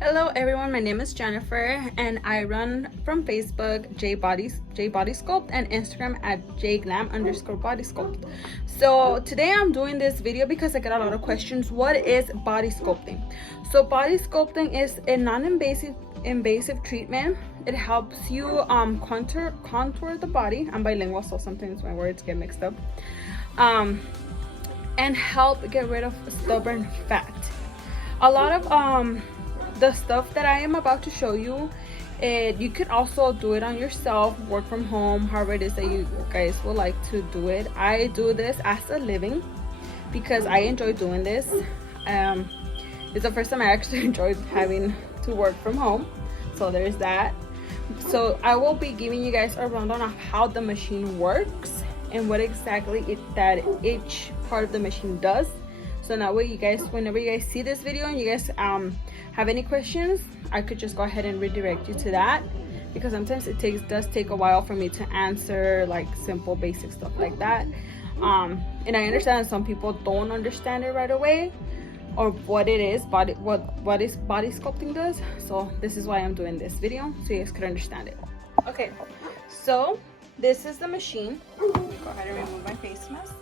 Hello everyone, my name is Jennifer and I run from Facebook J Body Sculpt and Instagram at jglam_body sculpt. So today I'm doing this video because I get a lot of questions. What is body sculpting? So body sculpting is a non-invasive treatment. It helps you contour the body. I'm bilingual, so sometimes my words get mixed up. And help get rid of stubborn fat. A lot of the stuff that I am about to show you, you could also do it on yourself, work from home, however it is that you guys would like to do it. I do this as a living because I enjoy doing this. It's the first time I actually enjoyed having to work from home, so there's that. So I will be giving you guys a rundown of how the machine works and what exactly that each part of the machine does. So now you guys, whenever you guys see this video and you guys have any questions, I could just go ahead and redirect you to that, because sometimes it does take a while for me to answer like simple basic stuff like that. And I understand some people don't understand it right away, or what it is, what is body sculpting does. So this is why I'm doing this video, so you guys could understand it. Okay, so this is the machine. Let me go ahead and remove my face mask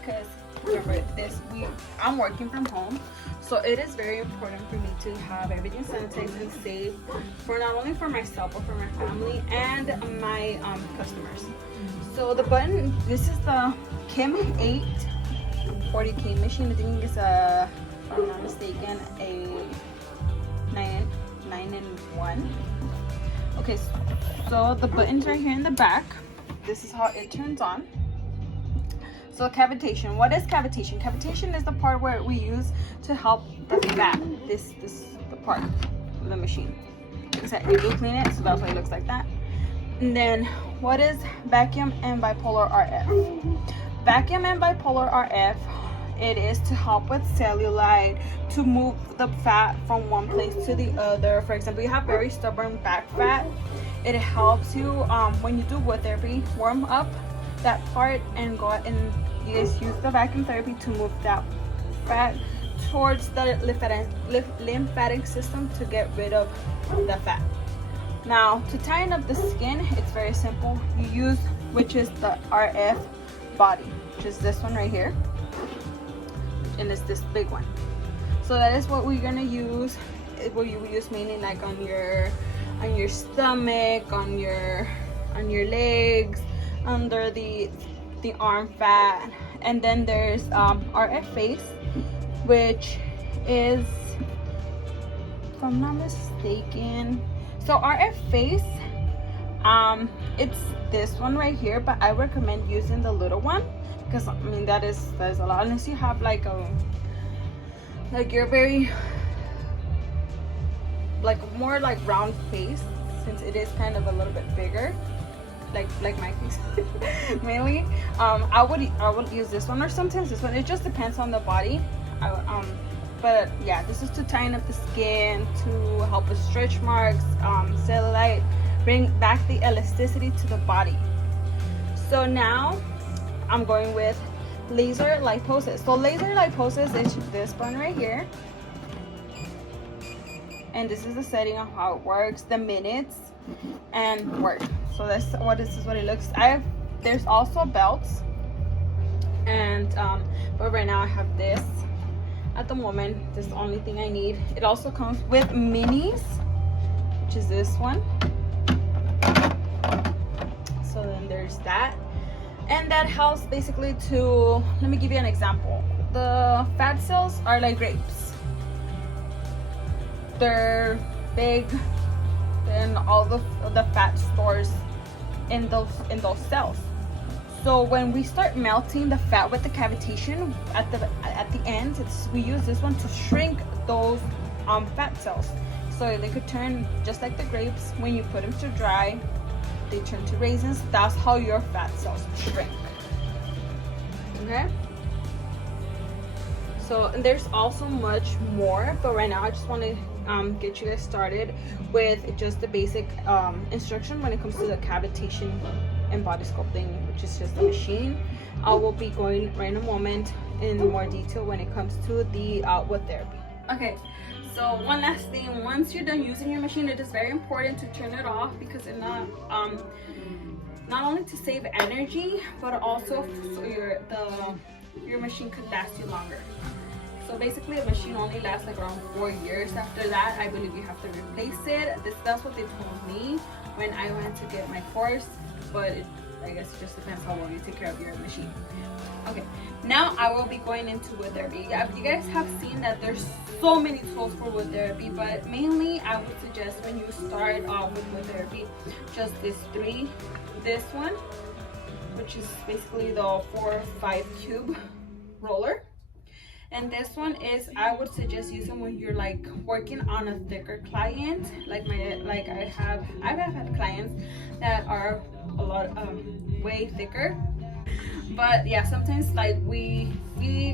because remember I'm working from home, so it is very important for me to have everything sanitized and safe, for not only for myself but for my family and my customers. So the button, this is the Kim 8 40K machine. I think it's a, if I'm not mistaken, a 9-in-1. Okay, so the button's right here in the back. This is how it turns on. So cavitation, what is cavitation? Cavitation is the part where we use to help the fat, this the part of the machine. Like I said, we do clean it, so that's why it looks like that. And then what is vacuum and bipolar RF? Vacuum and bipolar RF, it is to help with cellulite, to move the fat from one place to the other. For example, you have very stubborn back fat. It helps you when you do wood therapy, warm up that part and go out and you guys use the vacuum therapy to move that fat towards the lymphatic system to get rid of the fat. Now to tighten up the skin, it's very simple. You use, which is the RF body, which is this one right here, and it's this big one. So that is what we're gonna use. What you use mainly like on your stomach, on your legs, under the arm fat. And then there's RF face, which is, if I'm not mistaken, so RF face, it's this one right here, but I recommend using the little one because I mean that is a lot, unless you have like you're very more like round face, since it is kind of a little bit bigger, like my face mainly. I would use this one, or sometimes this one. It just depends on the body. But yeah, this is to tighten up the skin, to help with stretch marks, cellulite, bring back the elasticity to the body. So now I'm going with laser liposis. So laser liposis is this one right here, and this is the setting of how it works, the minutes and work. So this is what it looks. There's also belts, and but right now I have this at the moment. This is the only thing I need. It also comes with minis, which is this one. So then there's that, and that helps basically to, let me give you an example. The fat cells are like grapes. They're big, and all the fat stores in those cells. So when we start melting the fat with the cavitation at the end, we use this one to shrink those fat cells, so they could turn just like the grapes. When you put them to dry, they turn to raisins. That's how your fat cells shrink. Okay, so and there's also much more, but right now I just want to get you guys started with just the basic instruction when it comes to the cavitation and body sculpting, which is just the machine. I will be going right in a moment in more detail when it comes to the wood therapy. Okay, So one last thing, once you're done using your machine, it is very important to turn it off, because it not only to save energy, but also so your machine could last you longer. So basically a machine only lasts like around 4 years. After that, I believe you have to replace it. That's what they told me when I went to get my course, but I guess it just depends how well you take care of your machine. Okay, now I will be going into wood therapy. You guys have seen that there's so many tools for wood therapy, but mainly I would suggest when you start off with wood therapy, just this one, which is basically the 4 or 5 cube roller. And this one is, I would suggest using when you're like working on a thicker client. I've had clients that are a lot way thicker. But yeah, sometimes like we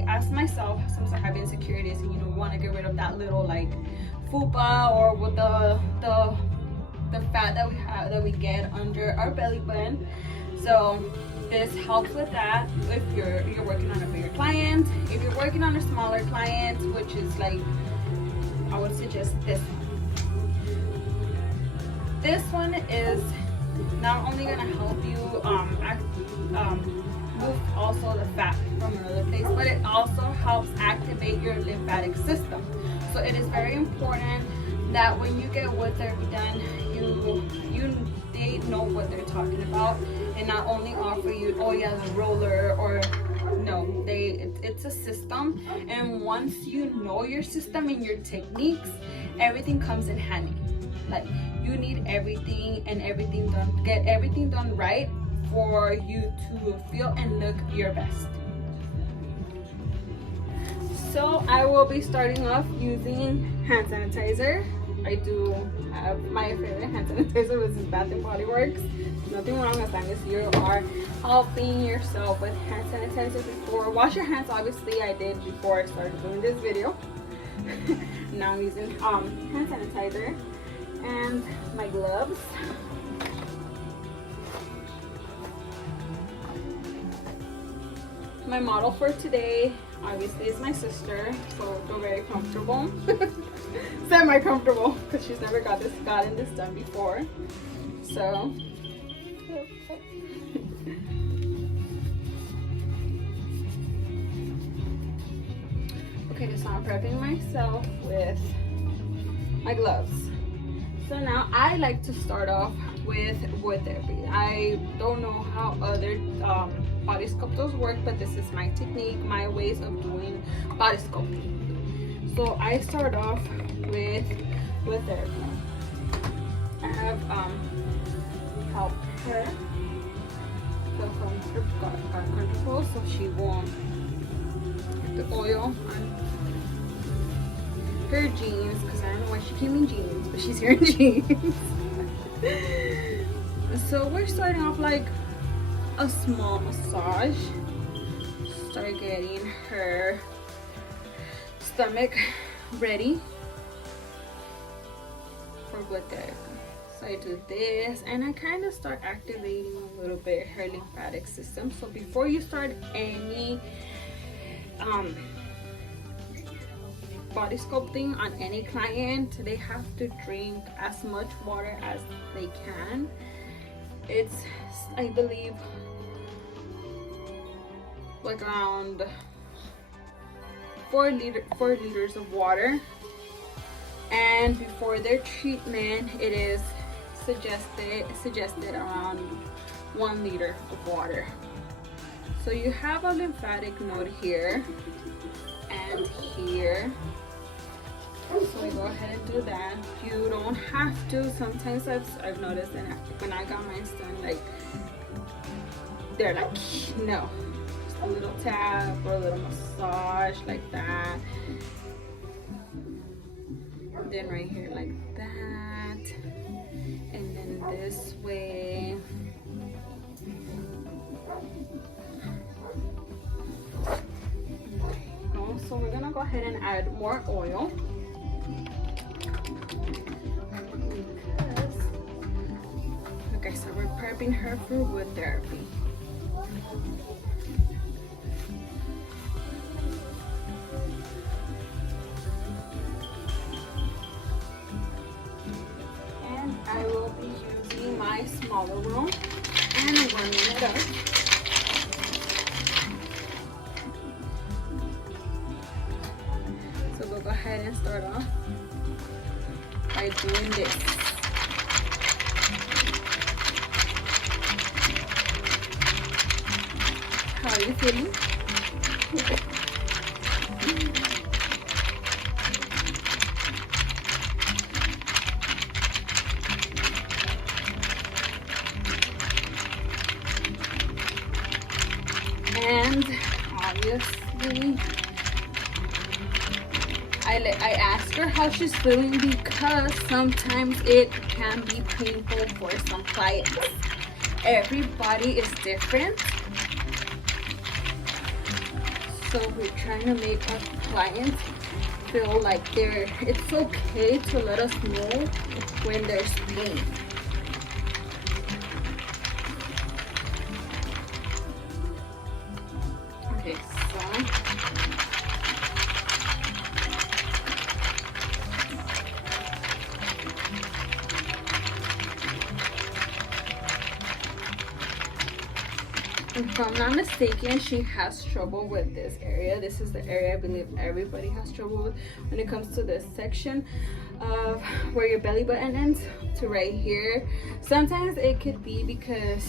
as myself, sometimes I have insecurities and you don't want to get rid of that little like fupa or with the fat that we get under our belly button. So this helps with that if you're working on a bigger client. If you're working on a smaller client, which is like, I would suggest this one. This one is not only gonna help you move also the fat from another place, but it also helps activate your lymphatic system. So it is very important that when you get wood therapy done, they know what they're talking about, and not only offer you, oh yeah, the roller, or no, it's a system. And once you know your system and your techniques, everything comes in handy. Like, you need everything done, get everything done right for you to feel and look your best. So I will be starting off using hand sanitizer. I do have my favorite hand sanitizer, which is Bath and Body Works. Nothing wrong as long as you are helping yourself with hand sanitizer before. Wash your hands, obviously I did before I started doing this video. Now I'm using hand sanitizer and my gloves. My model for today obviously is my sister, so I feel very comfortable. Semi-comfortable, because she's never gotten this done before. So okay, so I'm prepping myself with my gloves. So now I like to start off with wood therapy. I don't know how other body sculptors work, but this is my technique, my ways of doing body sculpting. So I start off with wood therapy. I have helped her feel comfortable, so she won't get the oil on her jeans, because I don't know why she came in jeans, but she's here in jeans. So we're starting off like a small massage. Start getting her stomach ready for wood therapy. So I do this and I kind of start activating a little bit her lymphatic system. So before you start any body sculpting on any client, they have to drink as much water as they can. It's, I believe, like around 4 liters of water. And before their treatment, it is suggested around 1 liter of water. So you have a lymphatic node here and here. So we go ahead and do that. You don't have to. Sometimes I've noticed that when I got mine done, like they're like, no, just a little tap or a little massage like that. Then right here like that, and then this way. So we're gonna go ahead and add more oil. Okay, so we're prepping her for wood therapy. my smaller room and warming it up. So we'll go ahead and start off by doing this. How are you feeling? And obviously I asked her how she's feeling because sometimes it can be painful for some clients. Everybody is different. So we're trying to make our clients feel like it's okay to let us know when there's pain. Okay, so if I'm not mistaken, she has trouble with this area. This is the area I believe everybody has trouble with when it comes to this section of where your belly button ends to right here. Sometimes it could be because,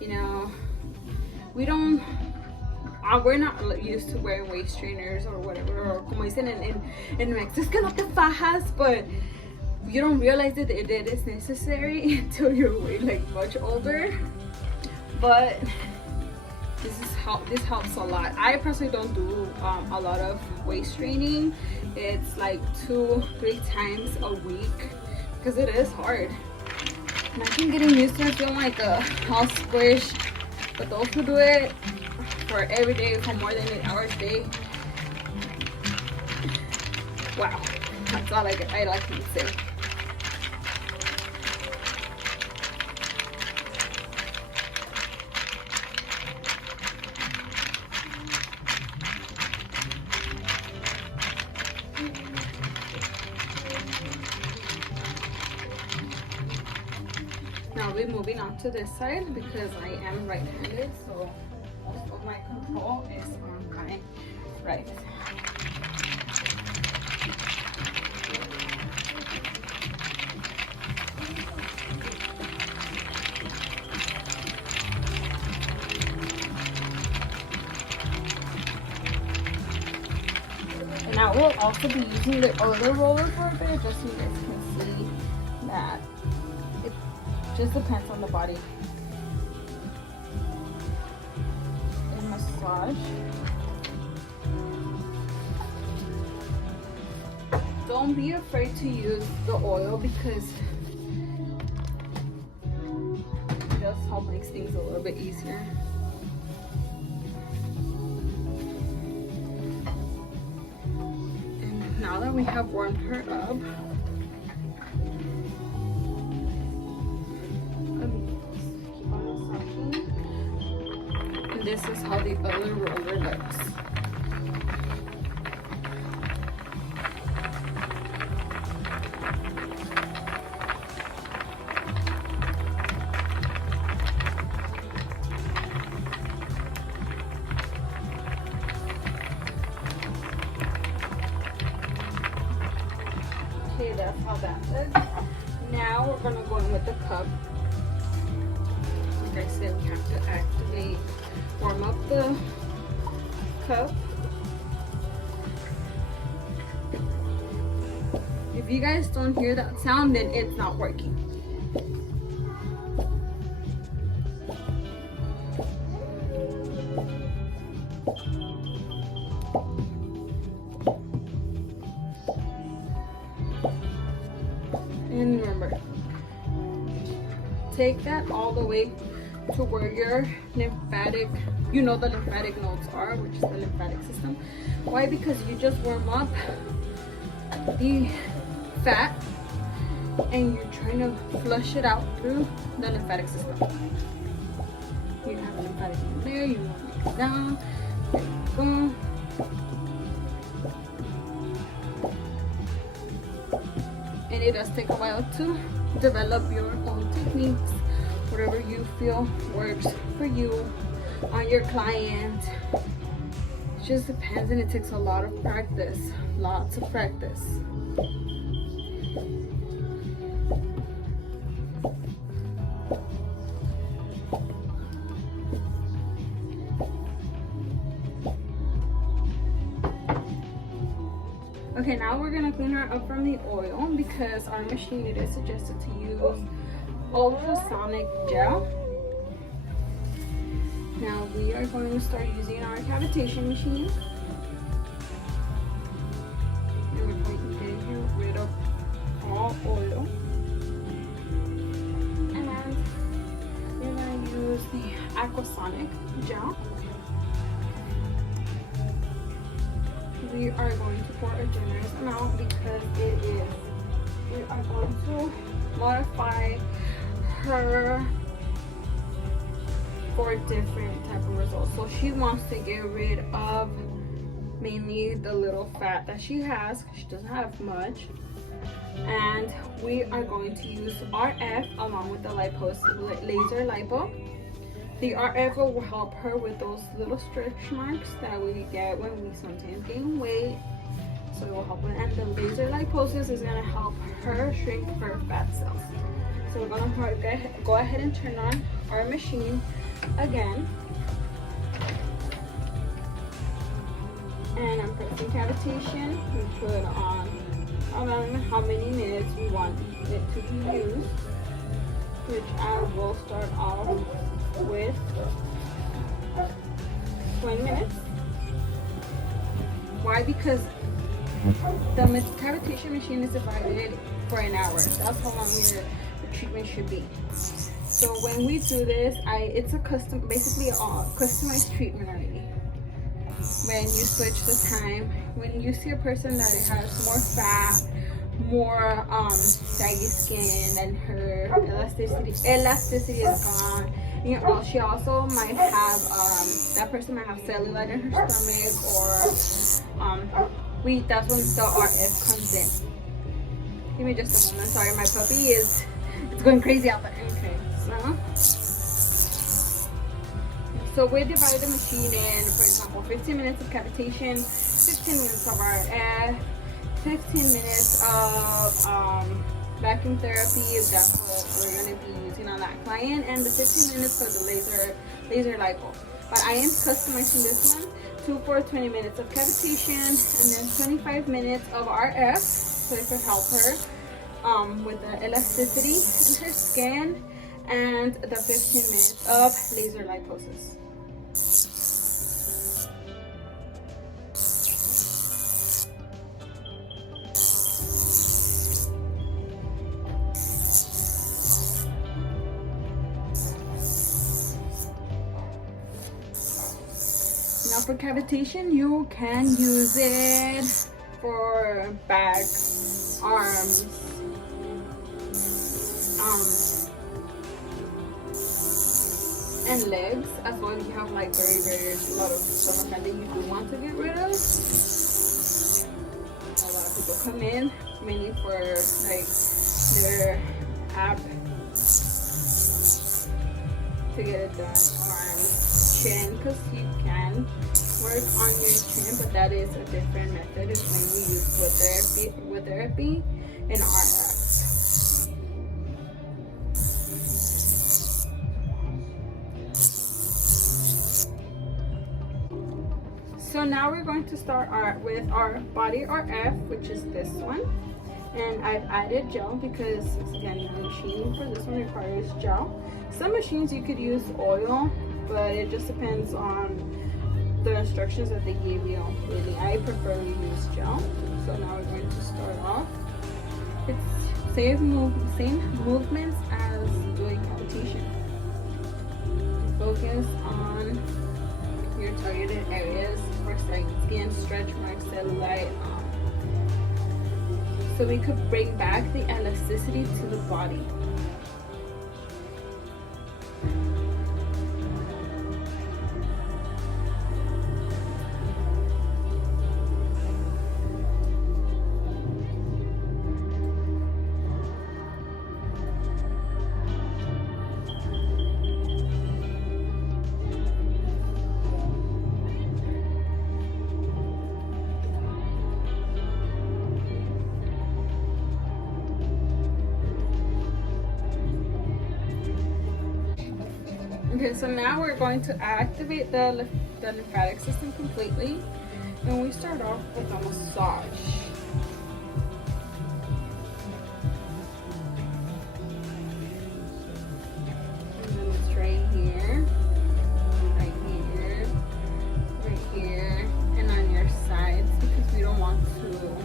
you know, we're not used to wearing waist trainers or whatever, or como dicen in Mexico, es que no te fajas, but you don't realize that it is necessary until you're way like much older. But this helps a lot. I personally don't do a lot of waist training. It's like 2-3 times a week because it is hard. Imagine getting used to it feeling like all squished. But those who do it for every day for more than 8 hours a day, wow, that's all I like to say. Now we're moving on to this side because I am right-handed, so most of my control is on my right. And I will also be using the other roller for a bit, just so you guys can see that it just depends on the body. And massage. Don't be afraid to use the oil because it just helps make things a little bit easier. And now that we have warmed her up, this is how the other roller looks. Okay, that's how that looks. Now we're gonna go in with the cup. Like I said, we have to warm up the cup. If you guys don't hear that sound, then it's not working. And remember, take that all the way to where your lymphatic, you know, the lymphatic nodes are, which is the lymphatic system. Why? Because you just warm up the fat and you're trying to flush it out through the lymphatic system. You have a lymphatic node there, you want to mix it down. There you go. And it does take a while to develop your own techniques, whatever you feel works for you, on your client. It just depends, and it takes a lot of practice, lots of practice. Okay, now we're gonna clean her up from the oil because our machine, it is suggested to use ultrasonic gel. Now we are going to start using our cavitation machine. And we're going to get rid of all oil. And we're gonna use the aquasonic gel. We are going to pour a generous amount because we are going to modify her for different type of results. So she wants to get rid of mainly the little fat that she has. She doesn't have much. And we are going to use RF along with the laser lipo. The RF will help her with those little stretch marks that we get when we sometimes gain weight. So it will help her. And the laser liposis is going to help her shrink her fat cells. So we're going to go ahead and turn on our machine again. And I'm pressing cavitation. We put on how many minutes we want it to be used, which I will start off with 20 minutes. Why? Because the cavitation machine is divided for an hour. That's how long your treatment should be. So when we do this, it's basically a customized treatment already. When you switch the time, when you see a person that has more fat, more saggy skin, and her elasticity is gone. She also might have that person might have cellulite in her stomach, or that's when the RF comes in. Give me just a moment. Sorry, my puppy it's going crazy out there. Okay, so we divide the machine in, for example, 15 minutes of cavitation, 15 minutes of RF, 15 minutes of vacuum therapy, if that's what we're going to be using on that client, and the 15 minutes for the laser lipo. But I am customizing this one for 20 minutes of cavitation and then 25 minutes of RF, so it could help her with the elasticity in her skin, and the 15 minutes of laser liposis. Now for cavitation, you can use it for back, arms, and legs, as long as you have like very lot of stomach fat that you do want to get rid of. A lot of people come in mainly for like their ab to get it done, arms, chin, because you can work on your chin, but that is a different method. It's mainly used with therapy and RF. So now we're going to start with our body RF, which is this one. And I've added gel because, again, the machine for this one requires gel. Some machines you could use oil, but it just depends on the instructions that they give you. Really, I prefer to use gel. So now we're going to start off. It's same movements as doing cavitation. Focus on your targeted areas for skin, stretch marks, cellulite. So we could bring back the elasticity to the body. Okay, so now we're going to activate the lymphatic system completely, and we start off with a massage. And then it's right here, right here, and on your sides, because we don't want to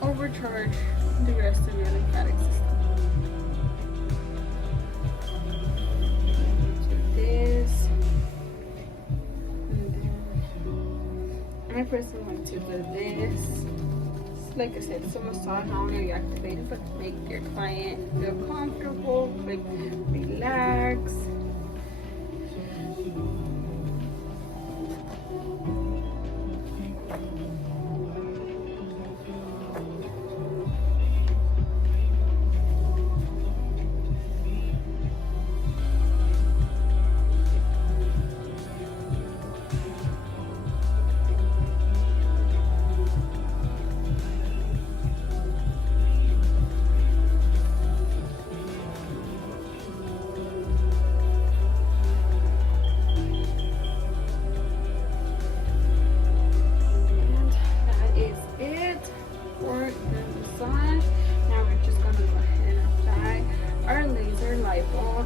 overcharge the rest of your lymphatic system. I personally like to do this. Like I said, it's a massage, not only you activate it, but make your client feel comfortable, like relax.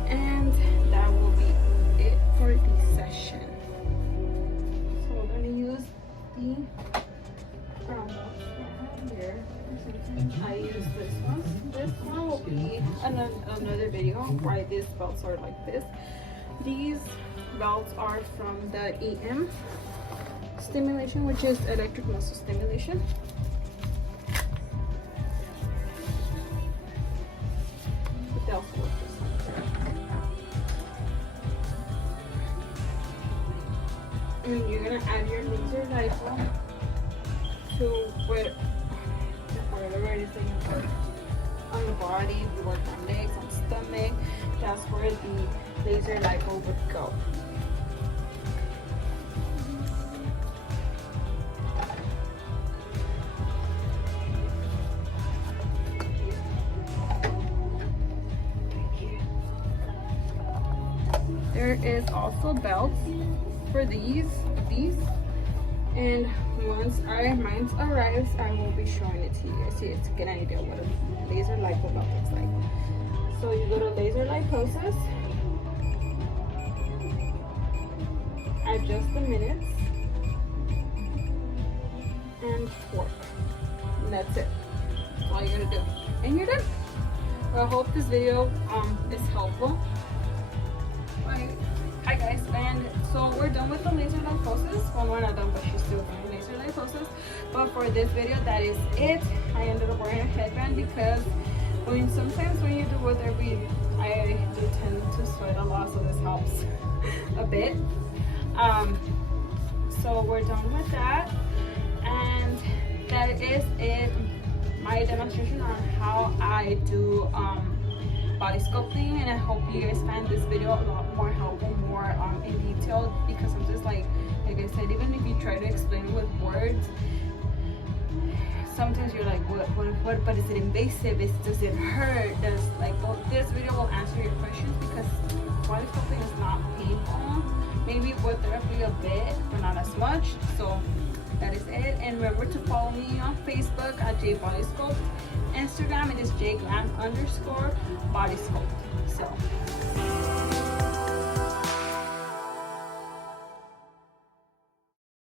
And that will be it for the session. So we're going to use the brown box here. I use this one. This one will be another video why these belts are like this. These belts are from the EM stimulation, which is electric muscle stimulation. But they also work this one. And you're gonna add your laser rifle to whatever it is that you work on the body. If you work on legs, on stomach, that's where the laser rifle would go. There is also belts for these, and once mine arrives, I will be showing it to you guys so you get an idea what a laser lipo belt looks like. So you go to laser liposis, adjust the minutes, and torque. And that's it. That's all you're gonna do, and you're done. Well, I hope this video is helpful. Hi guys, and so we're done with the laser liposis. Well, we're not done, but she's still doing laser liposis. But for this video, that is it. I ended up wearing a headband because sometimes when you do therapy, I do tend to sweat a lot, so this helps a bit. So we're done with that, and that is it. My demonstration on how I do body sculpting, and I hope you guys find this video a lot more helpful, more in detail, because I'm just like I said, even if you try to explain with words, sometimes you're like, what, but is it invasive? Does it hurt? Well, this video will answer your questions, because body sculpting is not painful. Maybe with therapy a bit, but not as much. So that is it. And remember to follow me on Facebook at JBodySculpt. Instagram, it is jglam_bodysculpt.